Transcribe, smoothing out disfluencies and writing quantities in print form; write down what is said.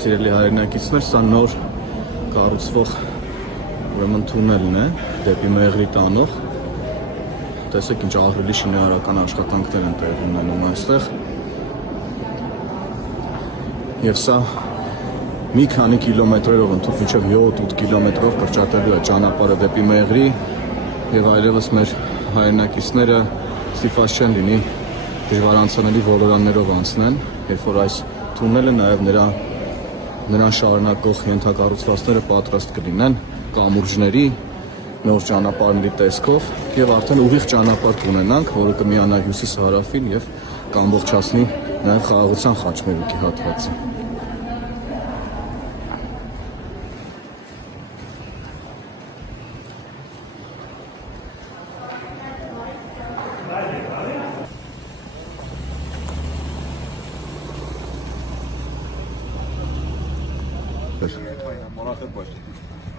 Սիրելի հայրենակիցներ, սա նոր կառուցվող ուրեմն թունելն է դեպի Մեղրի տանող։ Տեսեք ինչ ահռելի շինարարական աշխատանքներ են տեղի ունենում այստեղ։ Եվ սա մի քանի կիլոմետրերով ընդհանուր մինչև 7-8 կիլոմետրով կրճատելու է ճանապարհը դեպի Մեղրի եւ այլևս մեր հայրենակիցները ստիպված չեն լինի դժվար անցանելի ոլորաններով անցնեն, երբ որ այս թունելը նաև նրան շարունակող ենթակառուցվածքները պատրաստ կլինեն կամուրջների նոր ճանապարհների տեսքով եւ արդեն ուղիղ ճանապարհ կունենանք, որը կմիանա հյուսիս հարավին եւ կամբողջացնի նաև խաղաղության խաչմերուկի հատվածը։ Morat başladı.